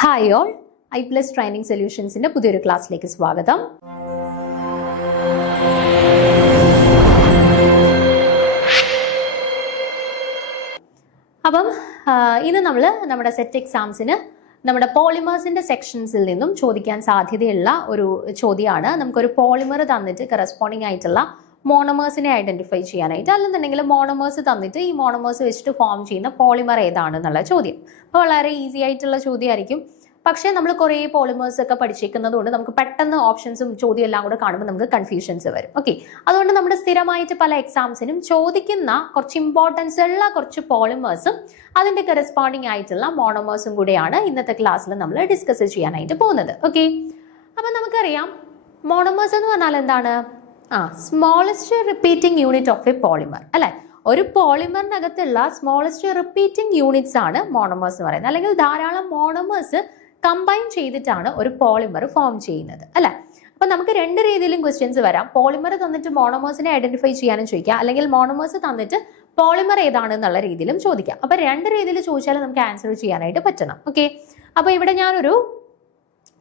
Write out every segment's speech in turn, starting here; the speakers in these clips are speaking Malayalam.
ഹായ് ഓൾ, I+ ട്രെയിനിങ് സൊല്യൂഷൻസിന്റെ പുതിയൊരു ക്ലാസ്സിലേക്ക് സ്വാഗതം. അപ്പം ഇന്ന് നമ്മൾ നമ്മുടെ സെറ്റ് എക്സാംസിന് നമ്മുടെ പോളിമേഴ്സിന്റെ സെക്ഷൻസിൽ നിന്നും ചോദിക്കാൻ സാധ്യതയുള്ള ഒരു ചോദ്യമാണ്. നമുക്കൊരു പോളിമർ തന്നിട്ട് കറസ്പോണ്ടിങ് ആയിട്ടുള്ള മോണോമേഴ്സിനെ ഐഡന്റിഫൈ ചെയ്യാനായിട്ട്, അല്ലെന്നുണ്ടെങ്കിൽ മോണോമേഴ്സ് തന്നിട്ട് ഈ മോണോമേഴ്സ് വെച്ചിട്ട് ഫോം ചെയ്യുന്ന പോളിമർ ഏതാണെന്നുള്ള ചോദ്യം. അപ്പോൾ വളരെ ഈസി ആയിട്ടുള്ള ചോദ്യമായിരിക്കും. പക്ഷേ നമ്മൾ കുറേ പോളിമേഴ്സ് ഒക്കെ പഠിച്ചിരിക്കുന്നത് കൊണ്ട് നമുക്ക് പെട്ടെന്ന് ഓപ്ഷൻസും ചോദ്യം എല്ലാം കൂടെ കാണുമ്പോൾ നമുക്ക് കൺഫ്യൂഷൻസ് വരും. ഓക്കെ, അതുകൊണ്ട് നമ്മുടെ സ്ഥിരമായിട്ട് പല എക്സാംസിനും ചോദിക്കുന്ന കുറച്ച് ഇമ്പോർട്ടൻസ് ഉള്ള കുറച്ച് പോളിമേഴ്സും അതിന്റെ കറസ്പോണ്ടിങ് ആയിട്ടുള്ള മോണോമേഴ്സും കൂടെയാണ് ഇന്നത്തെ ക്ലാസ്സിൽ നമ്മൾ ഡിസ്കസ് ചെയ്യാനായിട്ട് പോകുന്നത്. ഓക്കെ, അപ്പം നമുക്കറിയാം മോണോമേഴ്സ് എന്ന് പറഞ്ഞാൽ എന്താണ്? Smallest repeating unit of A polymer, അല്ലെ? ഒരു പോളിമറിനകത്തുള്ള സ്മോളസ്റ്റ് റിപ്പീറ്റിംഗ് യൂണിറ്റ്സ് ആണ് മോണോമേഴ്സ് എന്ന് പറയുന്നത്. അല്ലെങ്കിൽ ധാരാളം മോണോമേഴ്സ് കമ്പൈൻ ചെയ്തിട്ടാണ് ഒരു പോളിമർ ഫോം ചെയ്യുന്നത്, അല്ലെ? അപ്പൊ നമുക്ക് രണ്ട് രീതിയിലും ക്വസ്റ്റ്യൻസ് വരാം. പോളിമർ തന്നിട്ട് മോണോമേഴ്സിനെ ഐഡന്റിഫൈ ചെയ്യാനും ചോദിക്കാം, അല്ലെങ്കിൽ മോണോമേഴ്സ് തന്നിട്ട് പോളിമർ ഏതാണെന്നുള്ള രീതിയിലും ചോദിക്കാം. അപ്പൊ രണ്ട് രീതിയിൽ ചോദിച്ചാലും നമുക്ക് ആൻസർ ചെയ്യാനായിട്ട് പറ്റണം. ഓക്കെ, അപ്പൊ ഇവിടെ ഞാനൊരു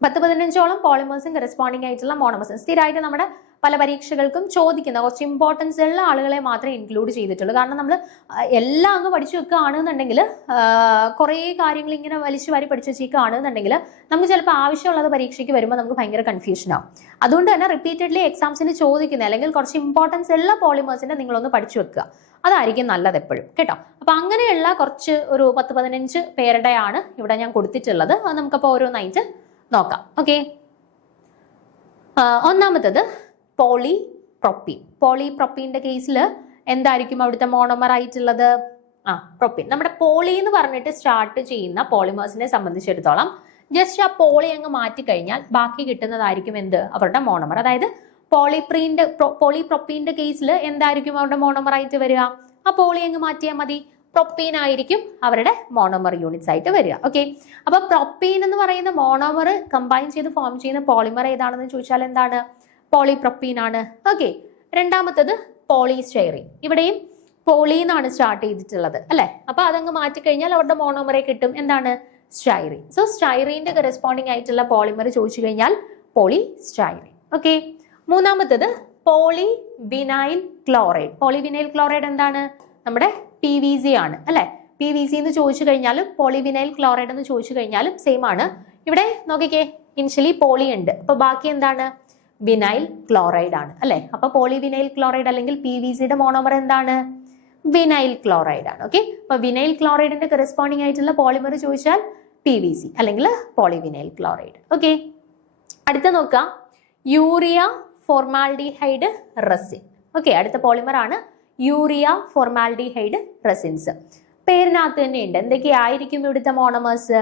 10-15ഓളം പോളിമേഴ്സും കറസ്പോണ്ടിങ് ആയിട്ടുള്ള മോണോമേഴ്സും സ്ഥിരമായിട്ട് നമ്മുടെ പല പരീക്ഷകൾക്കും ചോദിക്കുന്ന കുറച്ച് ഇമ്പോർട്ടൻസ് ഉള്ള ആളുകളെ മാത്രമേ ഇൻക്ലൂഡ് ചെയ്തിട്ടുള്ളൂ. കാരണം നമ്മൾ എല്ലാം അങ്ങ് പഠിച്ചു വെക്കുകയാണെന്നുണ്ടെങ്കിൽ, കുറേ കാര്യങ്ങൾ ഇങ്ങനെ വലിച്ചു വാരി പഠിച്ചു വെച്ചേക്കുകയാണെന്നുണ്ടെങ്കിൽ നമുക്ക് ചിലപ്പോൾ ആവശ്യമുള്ളത് പരീക്ഷയ്ക്ക് വരുമ്പോൾ നമുക്ക് ഭയങ്കര കൺഫ്യൂഷൻ ആവും. അതുകൊണ്ട് തന്നെ റിപ്പീറ്റഡ്ലി എക്സാംസിന് ചോദിക്കുന്ന അല്ലെങ്കിൽ കുറച്ച് ഇമ്പോർട്ടൻസ് ഉള്ള പോളിമേഴ്സിനെ നിങ്ങളൊന്ന് പഠിച്ചു വെക്കുക, അതായിരിക്കും നല്ലത് എപ്പോഴും, കേട്ടോ. അപ്പൊ അങ്ങനെയുള്ള കുറച്ച് ഒരു 10-15 പേരുടെയാണ് ഇവിടെ ഞാൻ കൊടുത്തിട്ടുള്ളത്. അത് നമുക്കപ്പോൾ ഓരോന്നായിട്ട് നോക്കാം. ഓക്കെ, ഒന്നാമത്തത് പോളിപ്രോപ്പീൻ. പോളിപ്രോപ്പീന്റെ കേസിൽ എന്തായിരിക്കും അവിടുത്തെ മോണോമർ ആയിട്ടുള്ളത്? പ്രൊപ്പീൻ. നമ്മുടെ പോളി എന്ന് പറഞ്ഞിട്ട് സ്റ്റാർട്ട് ചെയ്യുന്ന പോളിമേഴ്സിനെ സംബന്ധിച്ചിടത്തോളം ജസ്റ്റ് ആ പോളി അങ്ങ് മാറ്റിക്കഴിഞ്ഞാൽ ബാക്കി കിട്ടുന്നതായിരിക്കും എന്ത്? അവരുടെ മോണോമർ. അതായത് പോളിപ്രോപ്പീന്റെ കേസിൽ എന്തായിരിക്കും അവരുടെ മോണോമർ ആയിട്ട് വരിക? ആ പോളി അങ്ങ് മാറ്റിയാൽ മതി, പ്രൊപ്പീൻ ആയിരിക്കും അവരുടെ മോണോമർ യൂണിറ്റ്സ് ആയിട്ട് വരിക. ഓക്കെ, അപ്പൊ പ്രൊപ്പീൻ എന്ന് പറയുന്ന മോണോമർ കമ്പൈൻ ചെയ്ത് ഫോം ചെയ്യുന്ന പോളിമർ ഏതാണെന്ന് ചോദിച്ചാൽ എന്താണ്? പോളിപ്രൊപ്പീൻ ആണ്. ഓക്കെ, രണ്ടാമത്തത് പോളിസ്റ്റൈറീൻ. ഇവിടെയും പോളി എന്നാണ് സ്റ്റാർട്ട് ചെയ്തിട്ടുള്ളത്, അല്ലെ? അപ്പൊ അതങ്ങ് മാറ്റിക്കഴിഞ്ഞാൽ അവരുടെ മോണോമറെ കിട്ടും. എന്താണ്? സ്റ്റൈറീൻ. സോ സ്റ്റൈറീന്റെ കറസ്പോണ്ടിങ് ആയിട്ടുള്ള പോളിമർ ചോദിച്ചു കഴിഞ്ഞാൽ പോളിസ്റ്റൈറീൻ. ഓക്കെ, മൂന്നാമത്തത് പോളിവിനൈൽ ക്ലോറൈഡ്. പോളിവിനൈൽ ക്ലോറൈഡ് എന്താണ്? നമ്മുടെ PVC ആണ്, അല്ലെ? PVC എന്ന് ചോദിച്ചു കഴിഞ്ഞാലും പോളിവിനൈൽ ക്ലോറൈഡ് എന്ന് ചോദിച്ചു കഴിഞ്ഞാലും സെയിം ആണ്. ഇവിടെ നോക്കിക്കേ, ഇനിഷ്യലി പോളി ഉണ്ട്, അപ്പൊ ബാക്കി എന്താണ്? വിനൈൽ ക്ലോറൈഡ് ആണ്, അല്ലെ? അപ്പൊ പോളിവിനൈൽ ക്ലോറൈഡ് അല്ലെങ്കിൽ PVCയുടെ മോണോമർ എന്താണ്? വിനൈൽ ക്ലോറൈഡ് ആണ്. ഓക്കെ, അപ്പൊ വിനൈൽ ക്ലോറൈഡിന്റെ കറസ്പോണ്ടിങ് ആയിട്ടുള്ള പോളിമർ ചോദിച്ചാൽ PVC അല്ലെങ്കിൽ പോളിവിനൈൽ ക്ലോറൈഡ്. ഓക്കെ, അടുത്ത നോക്കാം, യൂറിയ ഫോർമാൽഡിഹൈഡ് റെസിൻ. ഓക്കെ, അടുത്ത പോളിമർ ആണ് യൂറിയ ഫോർമാൽഡിഹൈഡ് റെസിൻസ്. പേരിനകത്ത് തന്നെ ഉണ്ട് എന്തൊക്കെയായിരിക്കും ഇവിടുത്തെ മോണോമേഴ്സ്?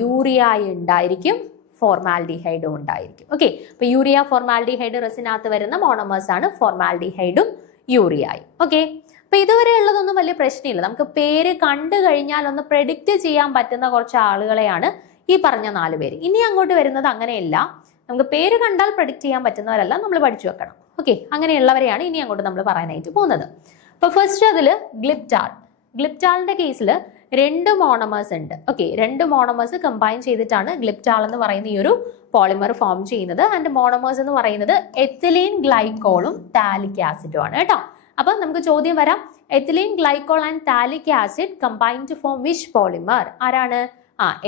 യൂറിയ ഉണ്ടായിരിക്കും, ഫോർമാൽഡിഹൈഡും ഉണ്ടായിരിക്കും. ഓക്കെ, അപ്പൊ യൂറിയ ഫോർമാൽഡിഹൈഡ് റെസിനകത്ത് വരുന്ന മോണോമേഴ്സ് ആണ് ഫോർമാൽഡിഹൈഡും യൂറിയയും. ഓക്കെ, അപ്പൊ ഇതുവരെ ഉള്ളതൊന്നും വലിയ പ്രശ്നമില്ല. നമുക്ക് പേര് കണ്ടു കഴിഞ്ഞാൽ ഒന്ന് പ്രെഡിക്റ്റ് ചെയ്യാൻ പറ്റുന്ന കുറച്ച് ആളുകളെയാണ് ഈ പറഞ്ഞ 4 പേര്. ഇനി അങ്ങോട്ട് വരുന്നത് അങ്ങനെയല്ല, നമുക്ക് പേര് കണ്ടാൽ പ്രെഡിക്റ്റ് ചെയ്യാൻ പറ്റുന്നവരല്ല, നമ്മൾ പഠിച്ചു വെക്കണം. ഓക്കെ, അങ്ങനെയുള്ളവരെയാണ് ഇനി അങ്ങോട്ട് നമ്മൾ പറയാനായിട്ട് പോകുന്നത്. അപ്പൊ ഫസ്റ്റ് അതില് ഗ്ലിപ്റ്റാൾ. ഗ്ലിപ്റ്റാളിന്റെ കേസിൽ 2 മോണോമേഴ്സ് ഉണ്ട്. ഓക്കെ, 2 മോണോമേഴ്സ് കമ്പൈൻ ചെയ്തിട്ടാണ് ഗ്ലിപ്റ്റാൾ എന്ന് പറയുന്ന ഈ ഒരു പോളിമർ ഫോം ചെയ്യുന്നത്. ആൻഡ് മോണോമേഴ്സ് എന്ന് പറയുന്നത് എത്തിലീൻ ഗ്ലൈക്കോളും ടാലിക് ആസിഡും ആണ്, കേട്ടോ. അപ്പൊ നമുക്ക് ചോദ്യം വരാം, ethylene glycol and phthalic acid combine to form which polymer? ആരാണ്?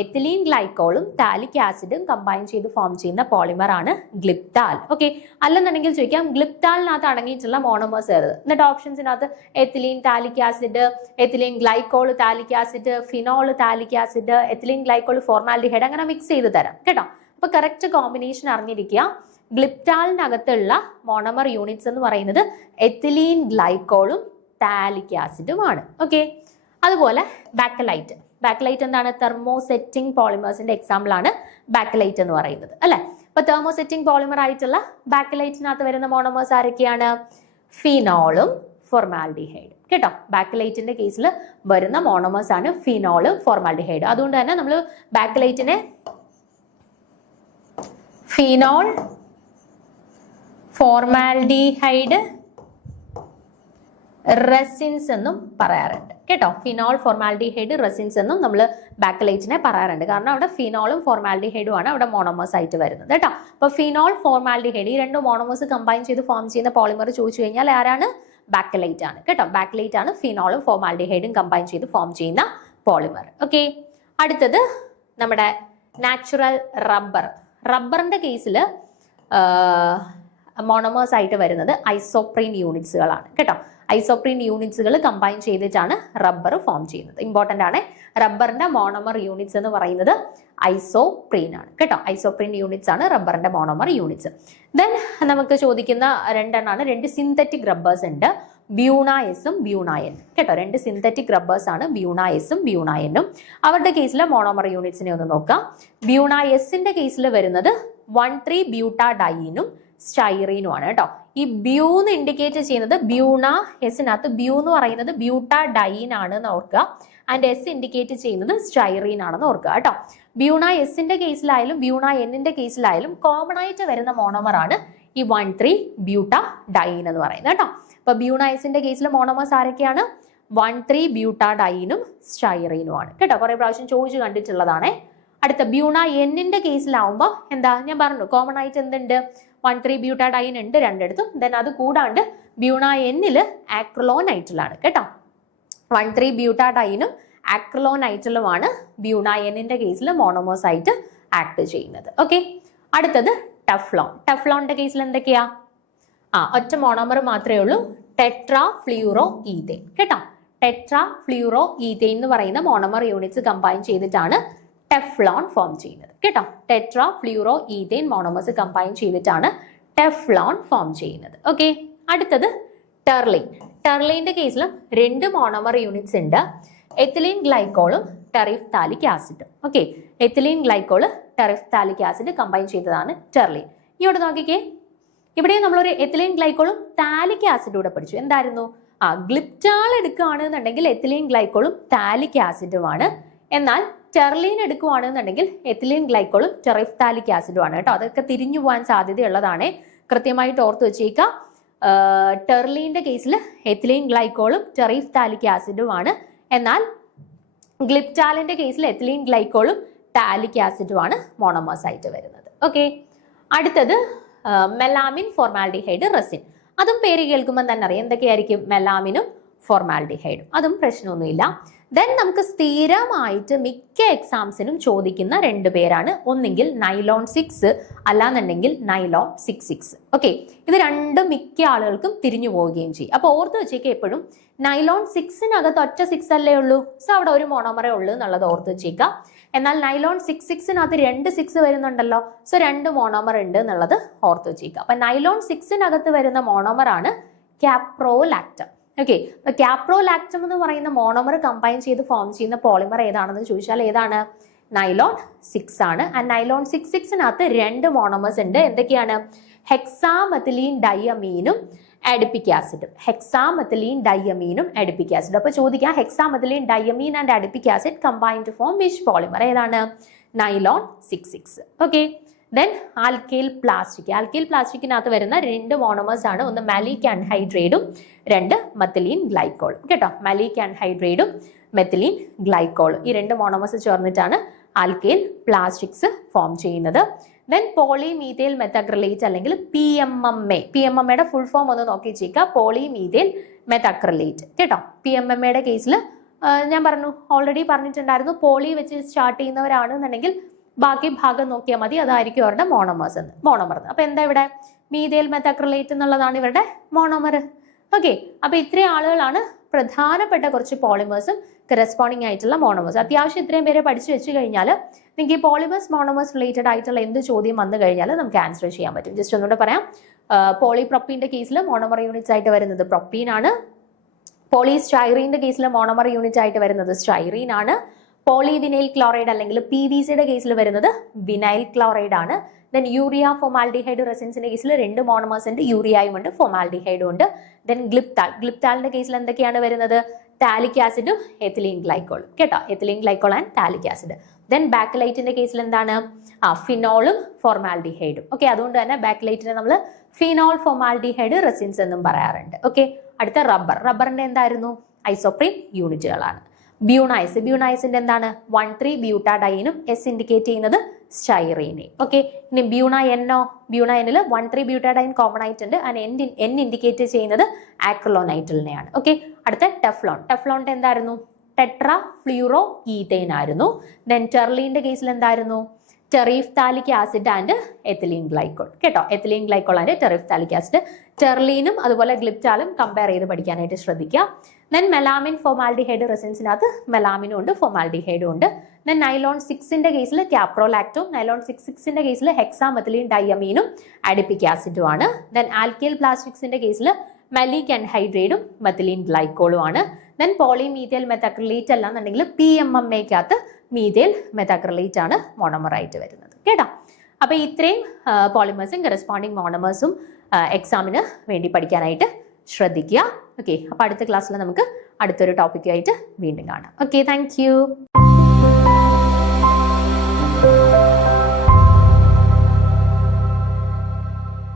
എത്തിലീൻ ഗ്ലൈക്കോളും ടാലിക് ആസിഡും കമ്പൈൻ ചെയ്ത് ഫോം ചെയ്യുന്ന പോളിമർ ആണ് ഗ്ലിപ്റ്റാൾ. ഓക്കെ, അല്ലെന്നുണ്ടെങ്കിൽ ചോദിക്കാം ഗ്ലിപ്റ്റാളിനകത്ത് അടങ്ങിയിട്ടുള്ള മോണോമേഴ്സ് ഏത്? എന്നിട്ട് ഓപ്ഷൻസിനകത്ത് ethylene phthalic acid, ethylene glycol phthalic acid, phenol phthalic acid, ethylene glycol formaldehyde, അങ്ങനെ മിക്സ് ചെയ്ത് തരാം, കേട്ടോ. അപ്പൊ കറക്റ്റ് കോമ്പിനേഷൻ അറിഞ്ഞിരിക്കുക. ഗ്ലിപ്റ്റാളിനകത്തുള്ള മോണോമർ യൂണിറ്റ്സ് എന്ന് പറയുന്നത് എത്തിലീൻ ഗ്ലൈക്കോളും ടാലിക് ആസിഡുമാണ്. ഓക്കെ, അതുപോലെ ബാക്കലൈറ്റ്. ബാക്കലൈറ്റ് എന്താണ്? തെർമോസെറ്റിംഗ് പോളിമേഴ്സിന്റെ എക്സാമ്പിൾ ആണ് ബാക്കലൈറ്റ് എന്ന് പറയുന്നത്, അല്ലെ? അപ്പൊ തെർമോസെറ്റിംഗ് പോളിമർ ആയിട്ടുള്ള ബാക്കലൈറ്റിനകത്ത് വരുന്ന മോണോമേഴ്സ് ആരൊക്കെയാണ്? ഫിനോളും ഫോർമാൽഡിഹൈഡും, കേട്ടോ. ബാക്കലൈറ്റിന്റെ കേസിൽ വരുന്ന മോണോമേഴ്സ് ആണ് ഫിനോളും ഫോർമാൽഡിഹൈഡും. അതുകൊണ്ട് തന്നെ നമ്മൾ ബാക്കലൈറ്റിനെ ഫിനോൾ, ഫോർമാൽഡിഹൈഡ്, റെസിൻസ് എന്നും പറയാറുണ്ട് കേട്ടോ. ഫിനോൾ ഫോർമാൽഡിഹൈഡ് റെസിൻസ് എന്നും നമ്മൾ ബാക്കലൈറ്റിനെ പറയാറുണ്ട്. കാരണം അവിടെ ഫിനോളും ഫോർമാൽഡിഹൈഡും ആണ് അവിടെ മോണോമേഴ്സ് ആയിട്ട് വരുന്നത് കേട്ടോ. അപ്പൊ ഫിനോൾ ഫോർമാൽഡിഹൈഡ് ഈ രണ്ട് മോണോമേഴ്സ് കമ്പൈൻ ചെയ്ത് ഫോം ചെയ്യുന്ന പോളിമർ ചോദിച്ചു കഴിഞ്ഞാൽ ആരാണ്? ബാക്കലൈറ്റ് ആണ് കേട്ടോ. ബാക്കലൈറ്റ് ആണ് ഫിനോളും ഫോർമാൽഡിഹൈഡും കമ്പൈൻ ചെയ്ത് ഫോം ചെയ്യുന്ന പോളിമർ. ഓക്കെ, അടുത്തത് നമ്മുടെ നാച്ചുറൽ റബ്ബർ. റബ്ബറിന്റെ കേസിൽ മോണോമേഴ്സ് ആയിട്ട് വരുന്നത് ഐസോപ്രീൻ യൂണിറ്റ്സുകളാണ് കേട്ടോ. ഐസോപ്രീൻ യൂണിറ്റ്സുകൾ കമ്പൈൻ ചെയ്തിട്ടാണ് റബ്ബർ ഫോം ചെയ്യുന്നത്. ഇമ്പോർട്ടൻ്റ് ആണ്. റബ്ബറിന്റെ മോണോമർ യൂണിറ്റ്സ് എന്ന് പറയുന്നത് ഐസോപ്രീൻ ആണ് കേട്ടോ. ഐസോപ്രീൻ യൂണിറ്റ്സ് ആണ് റബ്ബറിന്റെ മോണോമർ യൂണിറ്റ്സ്. ദെൻ നമുക്ക് ചോദിക്കുന്ന രണ്ടെണ്ണാണ്. രണ്ട് സിന്തറ്റിക് റബ്ബേഴ്സ് ഉണ്ട്, ബ്യൂണ എസും ബ്യൂണ എൻ കേട്ടോ. രണ്ട് സിന്തറ്റിക് റബ്ബേഴ്സ് ആണ് ബ്യൂണ എസും ബ്യൂണ എന്നും. അവരുടെ കേസിലെ മോണോമർ യൂണിറ്റ്സിനെ ഒന്ന് നോക്കാം. ബ്യൂണ എസിന്റെ കേസിൽ വരുന്നത് 1,3-ബ്യൂട്ടാഡൈനും സ്റ്റൈറീനും ആണ് കേട്ടോ. ഈ ബ്യൂ എന്ന് ഇൻഡിക്കേറ്റ് ചെയ്യുന്നത് ബ്യൂണ എസിനകത്ത് ബ്യൂ എന്ന് പറയുന്നത് ബ്യൂട്ടാഡൈൻ ആണെന്ന് ഓർക്കുക. ആൻഡ് എസ് ഇൻഡിക്കേറ്റ് ചെയ്യുന്നത് സ്റ്റൈറീൻ ആണെന്ന് ഓർക്കുക കേട്ടോ. ബ്യൂണ എസിന്റെ കേസിലായാലും ബ്യൂണ എന്നിന്റെ കേസിലായാലും കോമൺ ആയിട്ട് വരുന്ന മോണോമർ ആണ് ഈ 1,3-ബ്യൂട്ടാഡൈൻ എന്ന് പറയുന്നത് കേട്ടോ. അപ്പൊ ബ്യൂണ എസിന്റെ കേസിൽ മോണോമേഴ്സ് ആരൊക്കെയാണ്? 1,3-ബ്യൂട്ടാഡൈനും സ്റ്റൈറീനും ആണ് കേട്ടോ. കുറെ പ്രാവശ്യം ചോദിച്ചു കണ്ടിട്ടുള്ളതാണ്. അടുത്ത ബ്യൂണ എന്നിന്റെ കേസിലാവുമ്പോൾ എന്താ ഞാൻ പറഞ്ഞു, കോമൺ ആയിട്ട് എന്തുണ്ട്? 1,3-ബ്യൂട്ടാഡൈൻ ഉണ്ട് രണ്ടിടത്തും. ദെൻ അത് കൂടാണ്ട് ബ്യൂണ എന്നില് ആക്രിലോനൈറ്റിലാണ് കേട്ടോ. 1,3-ബ്യൂട്ടാഡൈനും ആക്രിലോനൈറ്റിലുമാണ് ബ്യൂണ എന്നിന്റെ കേസിൽ മോണോമേഴ്സ് ആയിട്ട് ആക്ട് ചെയ്യുന്നത്. ഓക്കെ, അടുത്തത് ടെഫ്ലോൺ. ടെഫ്ലോണിന്റെ കേസിൽ എന്തൊക്കെയാ? ഒറ്റ മോണോമർ മാത്രമേ ഉള്ളൂ, ടെട്രാ ഫ്ലൂറോ ഈഥെയ്ൻ കേട്ടോ. ടെട്രാ ഫ്ലൂറോ ഈഥെയ്ൻ എന്ന് പറയുന്ന മോണോമർ യൂണിറ്റ്സ് കമ്പൈൻ ചെയ്തിട്ടാണ് ടെഫ്ലോൺ ഫോം ചെയ്യുന്നത് കേട്ടോ. Tetrafluoroethane monomers combine ചെയ്തിട്ടാണ് ടെഫ്ലോൺ ഫോം ചെയ്യുന്നത്. ഓക്കെ, അടുത്തത് ടെർലൈൻ. ടെർലൈന്റെ കേസിലും രണ്ട് മോണോമർ യൂണിറ്റ്സ് ഉണ്ട്, എത്തിലീൻ ഗ്ലൈക്കോളും ടെറിഫ്താലിക് ആസിഡും. Okay, ethylene glycol terephthalic acid combine ചെയ്തതാണ് ടെർലൈൻ. ഇങ്ങോട്ട് നോക്കിക്കേ, ഇവിടെ നമ്മളൊരു എത്തിലീൻ ഗ്ലൈക്കോളും താലിക് ആസിഡും കൂടെ പഠിച്ചു. എന്തായിരുന്നു? ഗ്ലിപ്റ്റാൾ എടുക്കുകയാണെന്നുണ്ടെങ്കിൽ എത്തിലീൻ ഗ്ലൈക്കോളും താലിക് ആസിഡുമാണ്. എന്നാൽ ടെർലീൻ എടുക്കുകയാണെന്നുണ്ടെങ്കിൽ എത്തിലീൻ ഗ്ലൈക്കോളും ടെറിഫ്താലിക് ആസിഡും ആണ് കേട്ടോ. അതൊക്കെ തിരിഞ്ഞു പോകാൻ സാധ്യതയുള്ളതാണ്, കൃത്യമായിട്ട് ഓർത്ത് വെച്ചേക്കുക. ടെർലീന്റെ കേസിൽ എത്തിലീൻ ഗ്ലൈക്കോളും ടെറിഫ്താലിക് ആസിഡുമാണ്. എന്നാൽ ഗ്ലിപ്റ്റാലിന്റെ കേസിൽ എത്തിലീൻ ഗ്ലൈക്കോളും ടാലിക് ആസിഡുമാണ് മോണോമേഴ്സ് ആയിട്ട് വരുന്നത്. ഓക്കെ, അടുത്തത് മെലാമിൻ ഫോർമാൽഡിഹൈഡ് റെസിൻ. അതും പേര് കേൾക്കുമ്പോൾ തന്നെ അറിയാം എന്തൊക്കെയായിരിക്കും മെലാമിനും ഫോർമാൽഡിഹൈഡും. അതും പ്രശ്നമൊന്നുമില്ല. ദെൻ നമുക്ക് സ്ഥിരമായിട്ട് മിക്ക എക്സാംസിനും ചോദിക്കുന്ന രണ്ട് പേരാണ്, ഒന്നെങ്കിൽ നൈലോൺ 6 അല്ലാന്നുണ്ടെങ്കിൽ നൈലോൺ 66. ഓക്കെ, ഇത് രണ്ടും മിക്ക ആളുകൾക്കും തിരിഞ്ഞു പോവുകയും ചെയ്യും. അപ്പൊ ഓർത്ത് വെച്ചേക്ക് എപ്പോഴും നൈലോൺ 6-നകത്ത് ഒറ്റ 6 അല്ലേ ഉള്ളൂ, സോ അവിടെ ഒരു മോണോമറേ ഉള്ളൂ എന്നുള്ളത് ഓർത്ത് വെച്ചേക്കുക. എന്നാൽ നൈലോൺ 66-നകത്ത് 2 6 വരുന്നുണ്ടല്ലോ, സോ 2 മോണോമർ ഉണ്ട് എന്നുള്ളത് ഓർത്ത് വെച്ചേക്കുക. അപ്പൊ നൈലോൺ 6-നകത്ത് വരുന്ന മോണോമർ ആണ് കാപ്രോലാക്ടം. ഓക്കെ, അപ്പൊ കാപ്രോലാക്ടം എന്ന് പറയുന്ന മോണോമർ കമ്പൈൻ ചെയ്ത് ഫോം ചെയ്യുന്ന പോളിമർ ഏതാണെന്ന് ചോദിച്ചാൽ ഏതാണ്? നൈലോൺ 6 ആണ്. ആൻഡ് നൈലോൺ 66-നകത്ത് 2 മോണോമേഴ്സ് ഉണ്ട്. എന്തൊക്കെയാണ്? ഹെക്സാമെത്തിലീൻ ഡയമീനും അഡിപ്പിക് ആസിഡും. ഹെക്സാമെത്തിലീൻ ഡയമീനും അഡിപ്പിക് ആസിഡും. അപ്പൊ ചോദിക്കാം, hexamethylene diamine and adipic acid combine to form which polymer? ഏതാണ്? Nylon 66. Okay, then alkyl plastic. Alkyl പ്ലാസ്റ്റിക്കിനകത്ത് വരുന്ന 2 മോണോമേഴ്സ് ആണ്, ഒന്ന് മാലിക് ആൻഹൈഡ്രേറ്റും 2 മെത്തിലീൻ ഗ്ലൈക്കോളും കേട്ടോ. മാലിക് ആൻഹൈഡ്രേറ്റും മെത്തിലീൻ ഗ്ലൈക്കോളും ഈ 2 മോണോമേഴ്സ് ചേർന്നിട്ടാണ് ആൽക്കൈൽ പ്ലാസ്റ്റിക്സ് ഫോം ചെയ്യുന്നത്. ദെൻ പോളിമീഥൈൽ മെത്തക്രിലേറ്റ് അല്ലെങ്കിൽ PMMA. PMMAയുടെ ഫുൾ ഫോം ഒന്ന് നോക്കി വെച്ചേക്കുക, പോളിമീഥൈൽ മെത്തക്രിലേറ്റ് കേട്ടോ. PMMAയുടെ കേസിൽ ഞാൻ പറഞ്ഞു, ഓൾറെഡി പറഞ്ഞിട്ടുണ്ടായിരുന്നു, പോളി വെച്ച് സ്റ്റാർട്ട് ചെയ്യുന്നവരാണെന്നുണ്ടെങ്കിൽ ബാക്കി ഭാഗം നോക്കിയാൽ മതി, അതായിരിക്കും അവരുടെ മോണോമർ. അപ്പൊ എന്താ ഇവിടെ? മീഥൈൽ മെത്തക്രിലേറ്റ് എന്നുള്ളതാണ് ഇവരുടെ മോണോമർ. ഓക്കെ, അപ്പൊ ഇത്രയും ആളുകളാണ് പ്രധാനപ്പെട്ട കുറച്ച് പോളിമേഴ്സും കറസ്പോണ്ടിങ് ആയിട്ടുള്ള മോണോമേഴ്സ്. അത്യാവശ്യം ഇത്രയും പേരെ പഠിച്ചു വെച്ച് കഴിഞ്ഞാൽ നിങ്ങൾക്ക് ഈ പോളിമേഴ്സ് മോണോമേഴ്സ് റിലേറ്റഡ് ആയിട്ടുള്ള എന്ത് ചോദ്യം വന്നു കഴിഞ്ഞാൽ നമുക്ക് ആൻസർ ചെയ്യാൻ പറ്റും. ജസ്റ്റ് ഒന്നുകൂടെ പറയാം, പോളിപ്രോപ്പീന്റെ കേസിൽ മോണോമർ യൂണിറ്റ്സ് ആയിട്ട് വരുന്നത് പ്രൊപ്പീൻ ആണ്. പോളിസ്റ്റൈറീന്റെ കേസിൽ മോണോമർ യൂണിറ്റ് ആയിട്ട് വരുന്നത് സ്റ്റൈറീൻ ആണ്. പോളിവിനൈൽ ക്ലോറൈഡ് അല്ലെങ്കിൽ PVCയുടെ കേസിൽ വരുന്നത് വിനൈൽ ക്ലോറൈഡ് ആണ്. ദെൻ യൂറിയ ഫോമാൽഡിഹൈഡ് റെസിൻസിന്റെ കേസിൽ 2 മോണോമേഴ്സ് ഉണ്ട്, യൂറിയയും ഉണ്ട് ഫോമാൽഡിഹൈഡും ഉണ്ട്. ദെൻ ഗ്ലിപ്താലിന്റെ കേസിൽ എന്തൊക്കെയാണ് വരുന്നത്? ടാലിക് ആസിഡും എത്തിലീൻ ഗ്ലൈക്കോളും കേട്ടോ. Ethylene glycol and phthalic acid. Then ബാക്കലൈറ്റിന്റെ കേസിൽ എന്താണ്? ഫിനോളും ഫോർമാൽഡിഹൈഡും. ഓക്കെ, അതുകൊണ്ട് തന്നെ ബാക്കലൈറ്റിനെ നമ്മൾ ഫിനോൾ ഫോമാൽഡിഹൈഡ് റെസിൻസ് എന്നും പറയാറുണ്ട്. ഓക്കെ, അടുത്ത റബ്ബറിന്റെ എന്തായിരുന്നു ഐസോപ്രീൻ യൂണിറ്റുകളാണ്. ബ്യൂണൈസിന്റെ എന്താണ് 1,3 ബ്യൂട്ടാഡൈനും എസ് ഇൻഡിക്കേറ്റ് ചെയ്യുന്നത് സ്റ്റൈറീനെ. ഓക്കെ, ഇനി ബ്യൂണൈനിൽ 1,3 ബ്യൂട്ടാഡൈൻ കോമൺ ആയിട്ടുണ്ട്. അതിന് എൻ ഇൻഡിക്കേറ്റ് ചെയ്യുന്നത് ആക്രിലോനൈറ്റിലിനെയാണ്. ഓക്കെ, അടുത്ത ടെഫ്ലോണിന്റെ എന്തായിരുന്നു ടെട്രാ ഫ്ലൂറോ ഈഥെയ്ൻ ആയിരുന്നു. ദെൻ ടെർലീന്റെ കേസിൽ എന്തായിരുന്നു ടെറിഫ്താലിക് ആസിഡ് ആൻഡ് എത്തിലീൻ ഗ്ലൈക്കോൾ. കേട്ടോ, എത്തിലീൻ ഗ്ലൈക്കോൾ ആൻഡ് ടെറിഫ്താലിക് ആസിഡ്. ടെർലീനും അതുപോലെ ഗ്ലിപ്റ്റാലും കമ്പയർ ചെയ്ത് പഠിക്കാനായിട്ട് ശ്രദ്ധിക്കുക. ദെൻ മെലാമിൻ ഫോമാൽഡിഹൈഡ് റെസിൻസിനകത്ത് മെലാമിനും ഉണ്ട് ഫോമാൽഡിഹൈഡും ഉണ്ട്. ദെൻ നൈലോൺ 6ന്റെ കേസിൽ ക്യാപ്രോലാക്ടോം, നൈലോൺ 6ന്റെ കേസിൽ ഹെക്സാമെത്തിലീൻ ഡയമീനും അഡിപ്പിക് ആസിഡും ആണ്. ദെൻ ആൽക്കൈൽ പ്ലാസ്റ്റിക്സിന്റെ കേസിൽ മലിക് അൻഹൈഡ്രേറ്റും മെത്തിലീൻ ഗ്ലൈക്കോളും ആണ്. ദെൻ പോളിമീഥൈൽ മെത്താക്രിലേറ്റ് അല്ലാന്നുണ്ടെങ്കിൽ PMMAക്കകത്ത് മീഥൈൽ മെത്താക്രിലേറ്റ് ആണ് മോണോമർ ആയിട്ട് വരുന്നത്. കേട്ടോ, അപ്പൊ ഇത്രയും പോളിമേഴ്സും കറസ്പോണ്ടിങ് മോണോമേഴ്സും എക്സാമിന് വേണ്ടി പഠിക്കാനായിട്ട് ശ്രദ്ധിക്കുക. ഓക്കെ, അപ്പൊ അടുത്ത ക്ലാസ്സിൽ നമുക്ക് അടുത്തൊരു ടോപ്പിക്കുമായിട്ട് വീണ്ടും കാണാം. Okay, thank you.